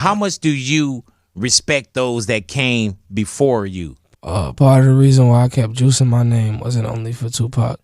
How much do you respect those that came before you? Part of the reason why I kept Juice in my name wasn't only for Tupac.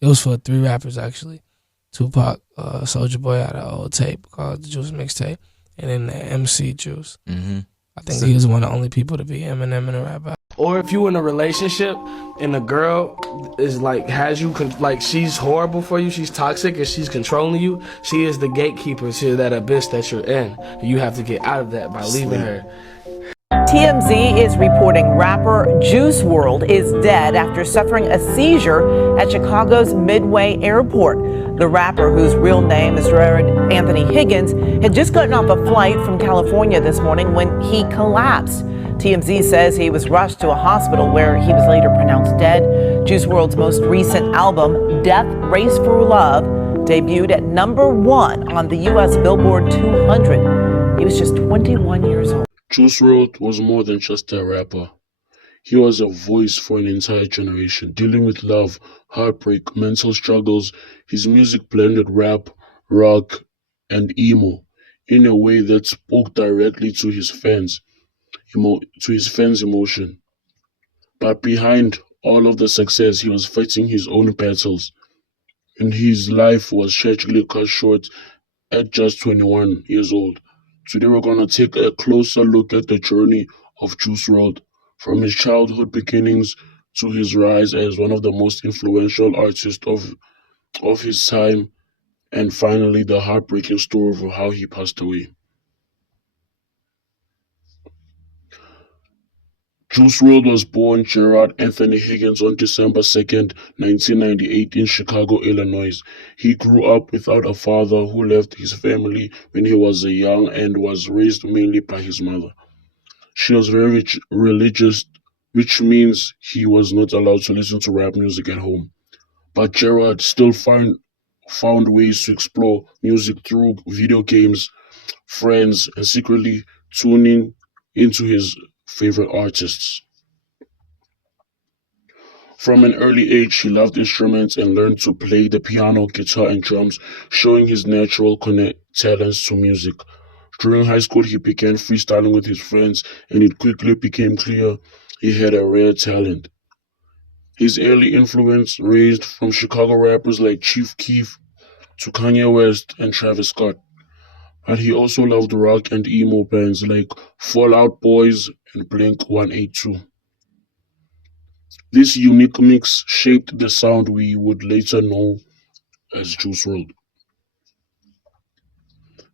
It was for 3 rappers, actually. Tupac, Soulja Boy had an old tape called the Juice Mixtape, and then the MC Juice. I think he was one of the only people to be Eminem in a rap battle. Or if you in a relationship and the girl is like, has you, like she's horrible for you, she's toxic and she's controlling you, she is the gatekeeper to that abyss that you're in. You have to get out of that by leaving her. TMZ is reporting rapper Juice wrld is dead after suffering a seizure at Chicago's Midway Airport. The rapper, whose real name is wrld Anthony Higgins, had just gotten off a flight from California this morning when he collapsed. TMZ says he was rushed to a hospital where he was later pronounced dead. Juice wrld's most recent album, Death Race for Love, debuted at #1 on the U.S. Billboard 200. He was just 21 years old. Juice wrld was more than just a rapper. He was a voice for an entire generation, dealing with love, heartbreak, mental struggles. His music blended rap, rock, and emo in a way that spoke directly to his fans' emotion. But behind all of the success, he was fighting his own battles, and his life was tragically cut short at just 21 years old. Today we're going to take a closer look at the journey of Juice wrld, from his childhood beginnings to his rise as one of the most influential artists of his time, and finally the heartbreaking story of how he passed away. Juice wrld was born Gerard Anthony Higgins on December 2nd, 1998 in Chicago, Illinois. He grew up without a father who left his family when he was young and was raised mainly by his mother. She was very religious, which means he was not allowed to listen to rap music at home. But Gerard still found ways to explore music through video games, friends, and secretly tuning into his favorite artists. From an early age, he loved instruments and learned to play the piano, guitar, and drums, showing his natural talents to music. During high school, he began freestyling with his friends, and it quickly became clear he had a rare talent. His early influence ranged from Chicago rappers like Chief Keef to Kanye West and Travis Scott. And he also loved rock and emo bands like Fall Out Boys and Blink-182. This unique mix shaped the sound we would later know as Juice wrld.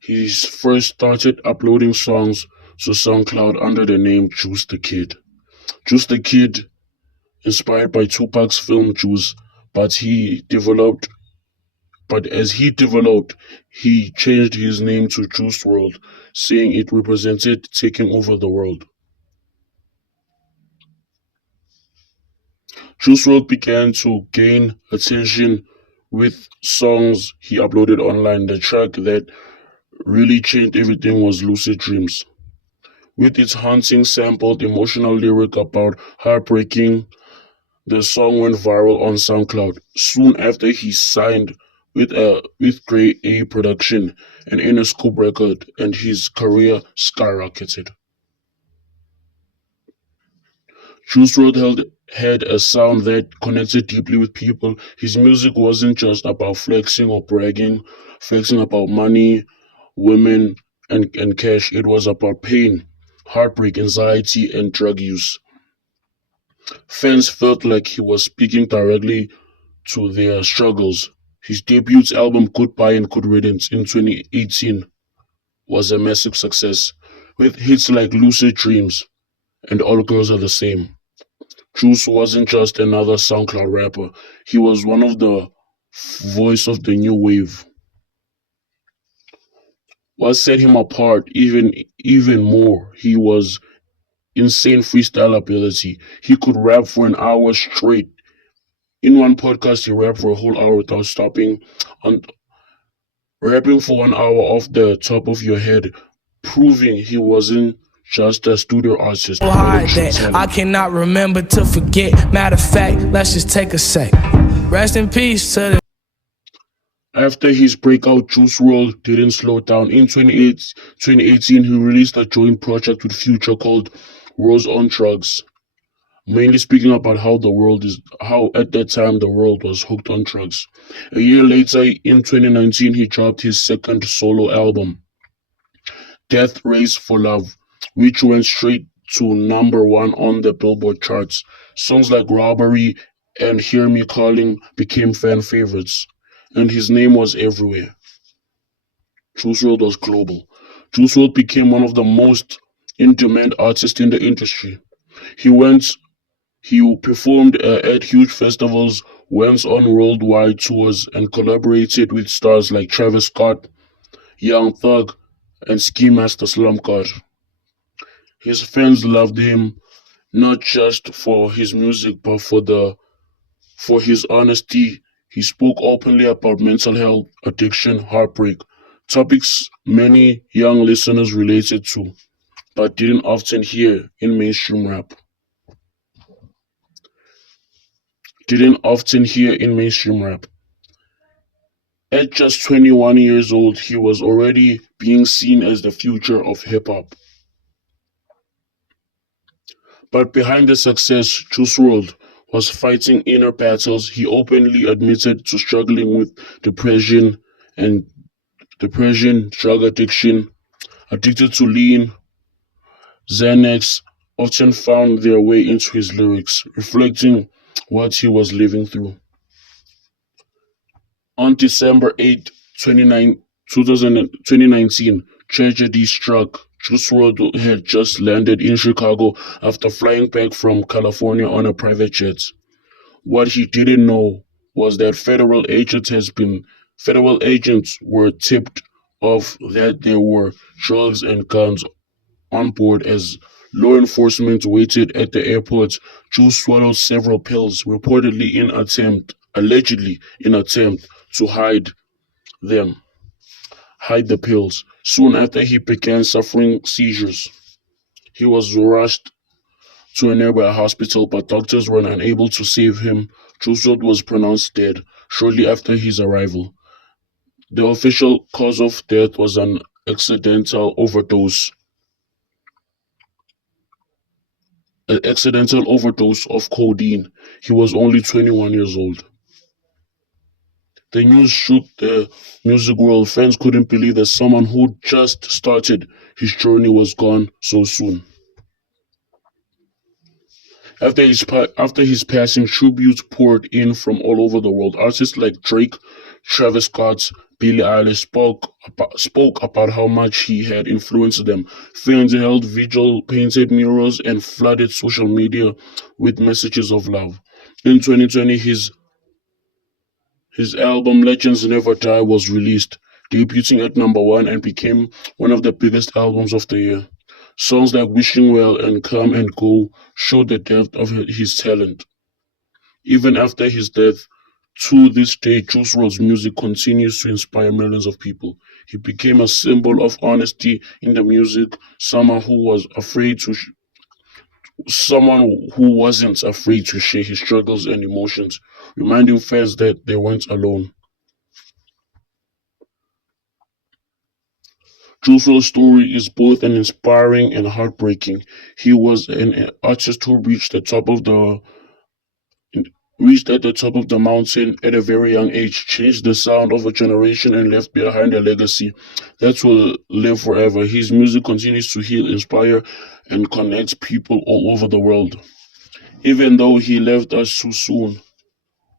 He first started uploading songs to SoundCloud under the name Juice the Kid. Juice the Kid, inspired by Tupac's film Juice, but as he developed, he changed his name to Juice wrld, saying it represented taking over the world. Juice wrld began to gain attention with songs he uploaded online. The track that really changed everything was Lucid Dreams. With its haunting, sampled, emotional lyric about heartbreaking, the song went viral on SoundCloud. Soon after, he signed with Grade A Production, an Interscope record, and his career skyrocketed. Juice wrld had a sound that connected deeply with people. His music wasn't just about flexing or bragging, flexing about money, women, and cash. It was about pain, heartbreak, anxiety, and drug use. Fans felt like he was speaking directly to their struggles. His debut album Goodbye and Good Riddance in 2018 was a massive success, with hits like Lucid Dreams and All Girls Are the Same. Juice wasn't just another SoundCloud rapper, he was one of the voice of the new wave. What set him apart even more, he was insane freestyle ability. He could rap for an hour straight. In one podcast, he rapped for a whole hour without stopping. And rapping for 1 hour off the top of your head, proving he wasn't just a studio artist. So hard that I cannot remember to forget. Matter of fact, let's just take a sec. Rest in peace to the After his breakout, Juice WRLD didn't slow down. In 2018, he released a joint project with Future called Rose on Drugs, mainly speaking about how at that time the world was hooked on drugs. A year later, in 2019, he dropped his second solo album, Death Race for Love, which went straight to number one on the Billboard charts. Songs like Robbery and Hear Me Calling became fan favorites, and his name was everywhere. Juice WRLD was global. Juice WRLD became one of the most in-demand artists in the industry. He went, he performed at huge festivals, went on worldwide tours, and collaborated with stars like Travis Scott, Young Thug, and Ski Master Slump God. His fans loved him not just for his music, but for his honesty. He spoke openly about mental health, addiction, heartbreak, topics many young listeners related to, but didn't often hear in mainstream rap. Didn't often hear in mainstream rap. At just 21 years old, he was already being seen as the future of hip hop. But behind the success, Juice WRLD was fighting inner battles. He openly admitted to struggling with depression and drug addiction, addicted to lean, Xanax often found their way into his lyrics, reflecting what he was living through. On December 8, 2019, tragedy struck. Juice WRLD had just landed in Chicago after flying back from California on a private jet. What he didn't know was that federal agents were tipped off that there were drugs and guns on board. As law enforcement waited at the airport, Juice swallowed several pills, allegedly in attempt to them, hide the pills. Soon after, he began suffering seizures. He was rushed to a nearby hospital, but doctors were unable to save him. Juice WRLD was pronounced dead shortly after his arrival. The official cause of death was an accidental overdose of codeine. He was only 21 years old. The news shook the music world. Fans couldn't believe that someone who just started his journey was gone so soon. After his passing, tributes poured in from all over the world. Artists like Drake, Travis Scott, Billie Eilish spoke about how much he had influenced them. Fans held vigil, painted murals, and flooded social media with messages of love. In 2020, his album Legends Never Die was released, debuting at number one and became one of the biggest albums of the year. Songs like Wishing Well and Come and Go showed the depth of his talent. Even after his death, to this day, Juice WRLD's music continues to inspire millions of people. He became a symbol of honesty in the music, someone who wasn't afraid to share his struggles and emotions, reminding fans that they weren't alone. Juice WRLD's story is both an inspiring and heartbreaking. He was an artist who reached at the top of the mountain at a very young age, changed the sound of a generation, and left behind a legacy that will live forever. His music continues to heal, inspire, and connect people all over the world. Even though he left us too soon,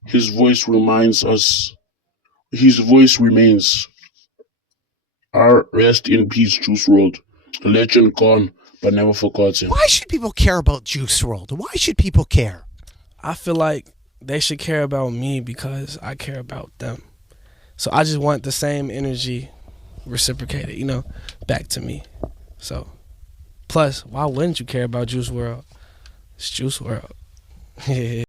his voice reminds us, his voice remains. Our rest in peace, Juice WRLD. A legend gone, but never forgotten. Why should people care about Juice WRLD? Why should people care? I feel like they should care about me because I care about them. So I just want the same energy reciprocated, back to me. So, plus, why wouldn't you care about Juice WRLD? It's Juice WRLD.